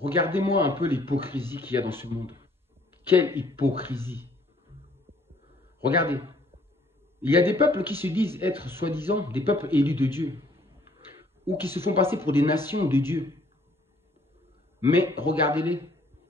Regardez-moi un peu l'hypocrisie qu'il y a dans ce monde. Quelle hypocrisie. Regardez, il y a des peuples qui se disent être soi-disant des peuples élus de Dieu, ou qui se font passer pour des nations de Dieu. Mais regardez-les,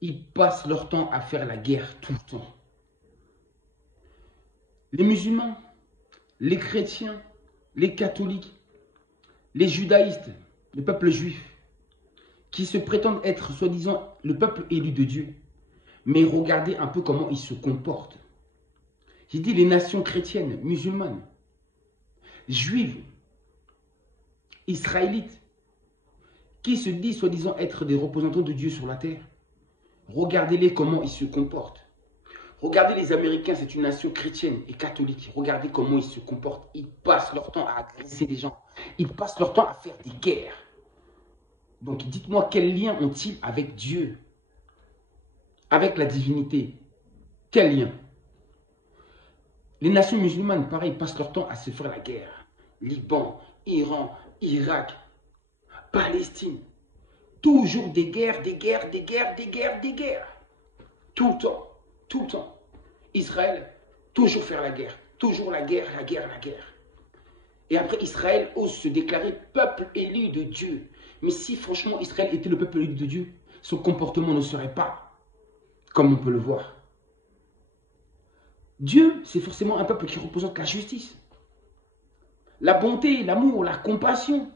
ils passent leur temps à faire la guerre tout le temps. Les musulmans, les chrétiens, les catholiques, les judaïstes, le peuple juif, qui se prétendent être soi-disant le peuple élu de Dieu. Mais regardez un peu comment ils se comportent. J'ai dit les nations chrétiennes, musulmanes, juives, israélites, qui se disent soi-disant être des représentants de Dieu sur la terre. Regardez-les comment ils se comportent. Regardez les Américains, c'est une nation chrétienne et catholique. Regardez comment ils se comportent. Ils passent leur temps à agresser les gens. Ils passent leur temps à faire des guerres. Donc dites-moi quel lien ont-ils avec Dieu, avec la divinité? Quel lien? Les nations musulmanes, pareil, passent leur temps à se faire la guerre. Liban, Iran, Irak, Palestine. Toujours des guerres, des guerres, des guerres, des guerres, des guerres. Tout le temps, tout le temps. Israël, toujours faire la guerre. Toujours la guerre, la guerre, la guerre. Et après, Israël ose se déclarer peuple élu de Dieu. Mais si franchement Israël était le peuple élu de Dieu, son comportement ne serait pas comme on peut le voir. Dieu, c'est forcément un peuple qui représente la justice, la bonté, l'amour, la compassion.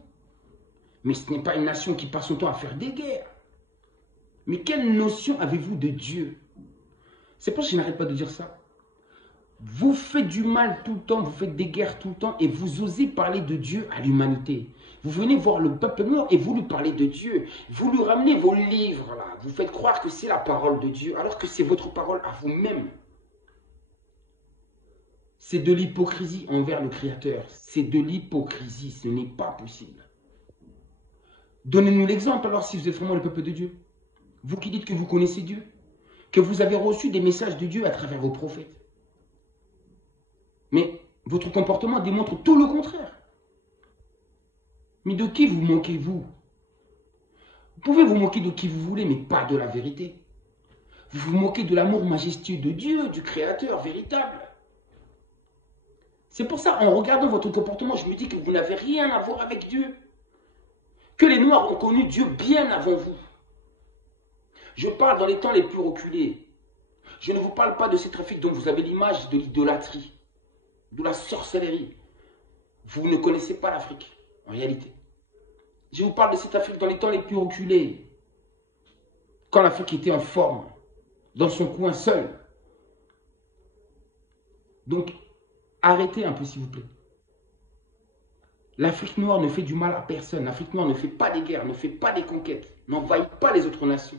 Mais ce n'est pas une nation qui passe son temps à faire des guerres. Mais quelle notion avez-vous de Dieu? C'est pour ça que je n'arrête pas de dire ça. Vous faites du mal tout le temps, vous faites des guerres tout le temps et vous osez parler de Dieu à l'humanité. Vous venez voir le peuple noir et vous lui parlez de Dieu. Vous lui ramenez vos livres là. Vous faites croire que c'est la parole de Dieu alors que c'est votre parole à vous-même. C'est de l'hypocrisie envers le Créateur. C'est de l'hypocrisie, ce n'est pas possible. Donnez-nous l'exemple alors si vous êtes vraiment le peuple de Dieu. Vous qui dites que vous connaissez Dieu, que vous avez reçu des messages de Dieu à travers vos prophètes. Mais votre comportement démontre tout le contraire. Mais de qui vous moquez-vous? Vous pouvez vous moquer de qui vous voulez, mais pas de la vérité. Vous vous moquez de l'amour majestueux de Dieu, du Créateur véritable. C'est pour ça, en regardant votre comportement, je me dis que vous n'avez rien à voir avec Dieu. Que les Noirs ont connu Dieu bien avant vous. Je parle dans les temps les plus reculés. Je ne vous parle pas de ces trafics dont vous avez l'image de l'idolâtrie, de la sorcellerie. Vous ne connaissez pas l'Afrique, en réalité. Je vous parle de cette Afrique dans les temps les plus reculés. Quand l'Afrique était en forme, dans son coin seul. Donc, arrêtez un peu s'il vous plaît. L'Afrique noire ne fait du mal à personne. L'Afrique noire ne fait pas des guerres, ne fait pas des conquêtes, n'envahit pas les autres nations.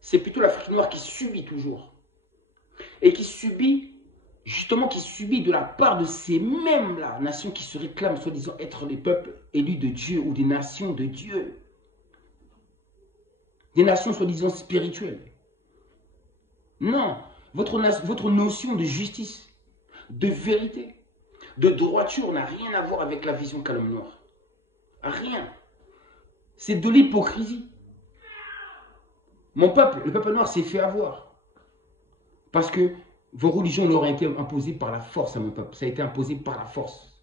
C'est plutôt l'Afrique noire qui subit toujours. Et qui subit, justement, qui subit de la part de ces mêmes là, nations qui se réclament, soi-disant, être les peuples élus de Dieu ou des nations de Dieu. Des nations, soi-disant, spirituelles. Non, votre notion de justice, de vérité, de droiture n'a rien à voir avec la vision qu'a l'homme noir. Rien. C'est de l'hypocrisie. Mon peuple, le peuple noir s'est fait avoir. Parce que vos religions leur ont été imposées par la force à mon peuple. Ça a été imposé par la force.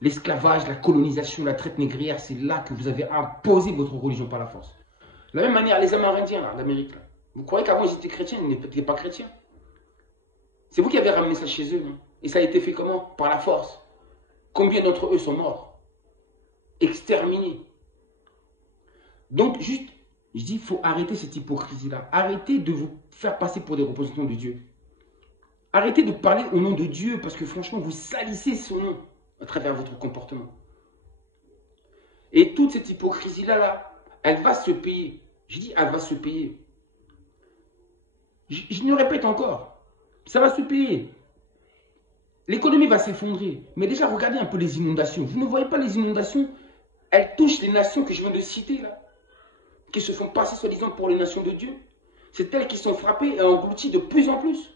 L'esclavage, la colonisation, la traite négrière, c'est là que vous avez imposé votre religion par la force. De la même manière, les Amérindiens d'Amérique, vous croyez qu'avant ils étaient chrétiens, ils n'étaient pas chrétiens. C'est vous qui avez ramené ça chez eux. Non? Et ça a été fait comment? Par la force. Combien d'entre eux sont morts? Exterminés. Donc, juste, je dis, il faut arrêter cette hypocrisie-là. Arrêtez de vous faire passer pour des représentants de Dieu. Arrêtez de parler au nom de Dieu parce que franchement, vous salissez son nom à travers votre comportement. Et toute cette hypocrisie-là, elle va se payer. Je dis, elle va se payer. Je le répète encore, ça va se payer. L'économie va s'effondrer. Mais déjà, regardez un peu les inondations. Vous ne voyez pas les inondations? Elles touchent les nations que je viens de citer là, qui se font passer soi-disant pour les nations de Dieu. C'est elles qui sont frappées et englouties de plus en plus.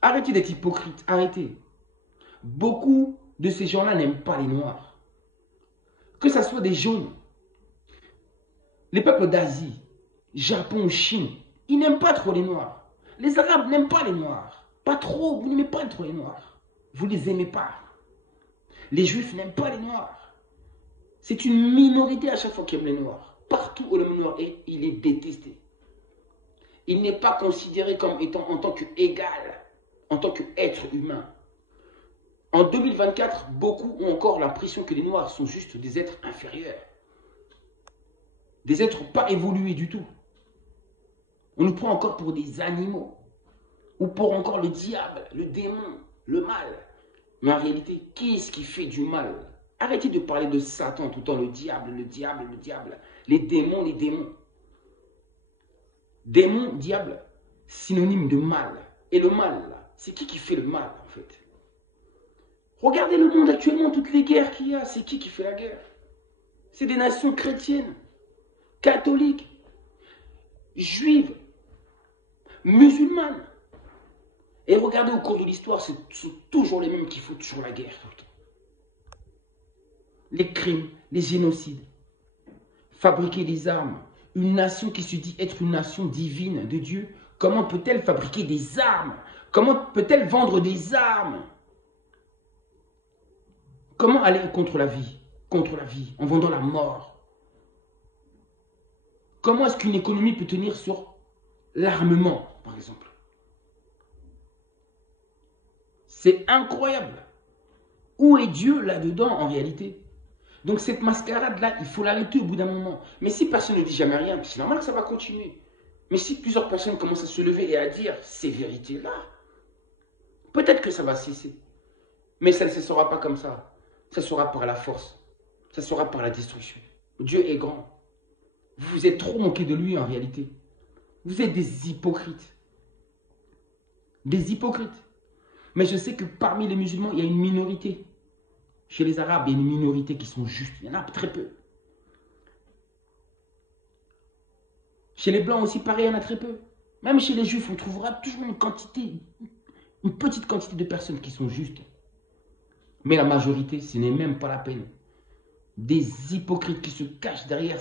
Arrêtez d'être hypocrite, arrêtez. Beaucoup de ces gens-là n'aiment pas les noirs. Que ce soit des jaunes, Les peuples d'Asie, Japon, Chine, ils n'aiment pas trop les Noirs. Les Arabes n'aiment pas les Noirs. Pas trop, vous n'aimez pas trop les Noirs. Vous ne les aimez pas. Les Juifs n'aiment pas les Noirs. C'est une minorité à chaque fois qui aime les Noirs. Partout où le Noir est, il est détesté. Il n'est pas considéré comme étant en tant qu'égal, en tant qu'être humain. En 2024, beaucoup ont encore l'impression que les Noirs sont juste des êtres inférieurs. Des êtres pas évolués du tout. On nous prend encore pour des animaux. Ou pour encore le diable, le démon, le mal. Mais en réalité, qui est-ce qui fait du mal? Arrêtez de parler de Satan tout le temps, le diable, le diable, le diable. Les démons, les démons. Démon, diable, synonyme de mal. Et le mal, c'est qui fait le mal en fait? Regardez le monde actuellement, toutes les guerres qu'il y a, c'est qui fait la guerre? C'est des nations chrétiennes, catholiques, juives, musulmanes. Et regardez au cours de l'histoire, c'est toujours les mêmes qui font toujours la guerre. Les crimes, les génocides, fabriquer des armes. Une nation qui se dit être une nation divine de Dieu, comment peut-elle fabriquer des armes? Comment peut-elle vendre des armes? Comment aller contre la vie? Contre la vie, en vendant la mort. Comment est-ce qu'une économie peut tenir sur l'armement, par exemple? C'est incroyable. Où est Dieu là-dedans, en réalité? Donc cette mascarade-là, il faut l'arrêter au bout d'un moment. Mais si personne ne dit jamais rien, c'est normal que ça va continuer. Mais si plusieurs personnes commencent à se lever et à dire ces vérités-là, peut-être que ça va cesser. Mais ça ne cessera pas comme ça. Ça sera par la force. Ça sera par la destruction. Dieu est grand. Vous vous êtes trop moqué de lui en réalité. Vous êtes des hypocrites. Des hypocrites. Mais je sais que parmi les musulmans, il y a une minorité. Chez les Arabes, il y a une minorité qui sont justes. Il y en a très peu. Chez les Blancs aussi, pareil, il y en a très peu. Même chez les Juifs, on trouvera toujours une petite quantité de personnes qui sont justes. Mais la majorité, ce n'est même pas la peine. Des hypocrites qui se cachent derrière,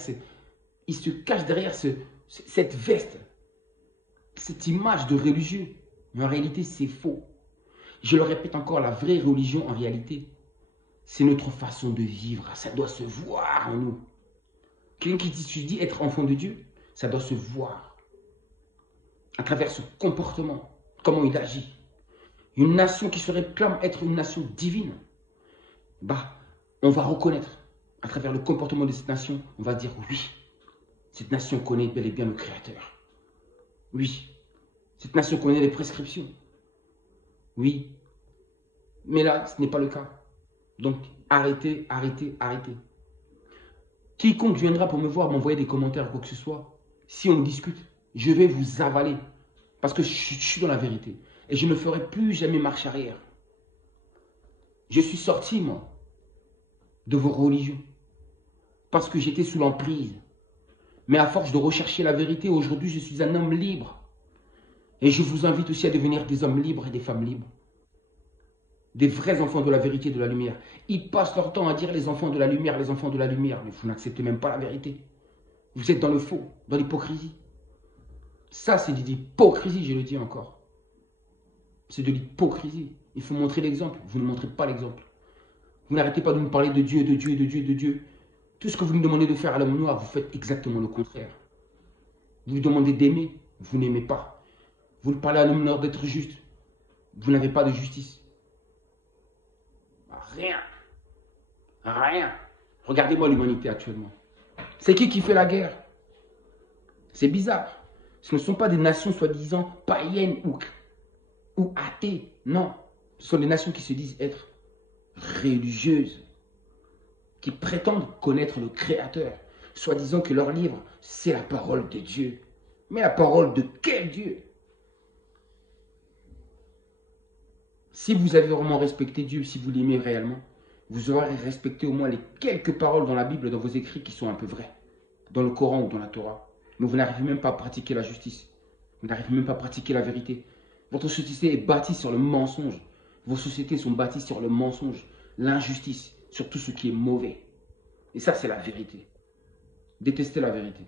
ils se cachent derrière cette veste, cette image de religieux. Mais en réalité, c'est faux. Je le répète encore, la vraie religion, en réalité, c'est notre façon de vivre. Ça doit se voir en nous. Quelqu'un qui se dit être enfant de Dieu, ça doit se voir. À travers ce comportement, comment il agit. Une nation qui se réclame être une nation divine, on va reconnaître, à travers le comportement de cette nation, on va dire oui, cette nation connaît bel et bien le Créateur. Oui, cette nation connaît les prescriptions. Oui, mais là, ce n'est pas le cas. Donc, arrêtez, arrêtez, arrêtez. Quiconque viendra pour me voir, m'envoyer des commentaires ou quoi que ce soit, si on discute, je vais vous avaler. Parce que je suis dans la vérité. Et je ne ferai plus jamais marche arrière. Je suis sorti, moi, de vos religions. Parce que j'étais sous l'emprise. Mais à force de rechercher la vérité, aujourd'hui, je suis un homme libre. Et je vous invite aussi à devenir des hommes libres et des femmes libres. Des vrais enfants de la vérité et de la lumière. Ils passent leur temps à dire les enfants de la lumière, les enfants de la lumière. Mais vous n'acceptez même pas la vérité. Vous êtes dans le faux, dans l'hypocrisie. Ça, c'est de l'hypocrisie, je le dis encore. C'est de l'hypocrisie. Il faut montrer l'exemple. Vous ne montrez pas l'exemple. Vous n'arrêtez pas de nous parler de Dieu, de Dieu, de Dieu, de Dieu. Tout ce que vous nous demandez de faire à l'homme noir, vous faites exactement le contraire. Vous lui demandez d'aimer, vous n'aimez pas. Vous lui parlez à l'homme noir d'être juste. Vous n'avez pas de justice. Rien. Rien. Regardez-moi l'humanité actuellement. C'est qui fait la guerre? C'est bizarre. Ce ne sont pas des nations soi-disant païennes ou athées. Non. Ce sont des nations qui se disent être religieuses. Qui prétendent connaître le Créateur. Soi-disant que leur livre, c'est la parole de Dieu. Mais la parole de quel Dieu? Si vous avez vraiment respecté Dieu, si vous l'aimez réellement, vous aurez respecté au moins les quelques paroles dans la Bible, dans vos écrits qui sont un peu vrais. Dans le Coran ou dans la Torah. Mais vous n'arrivez même pas à pratiquer la justice. Vous n'arrivez même pas à pratiquer la vérité. Votre société est bâtie sur le mensonge. Vos sociétés sont bâties sur le mensonge, l'injustice, sur tout ce qui est mauvais. Et ça, c'est la vérité. Détestez la vérité.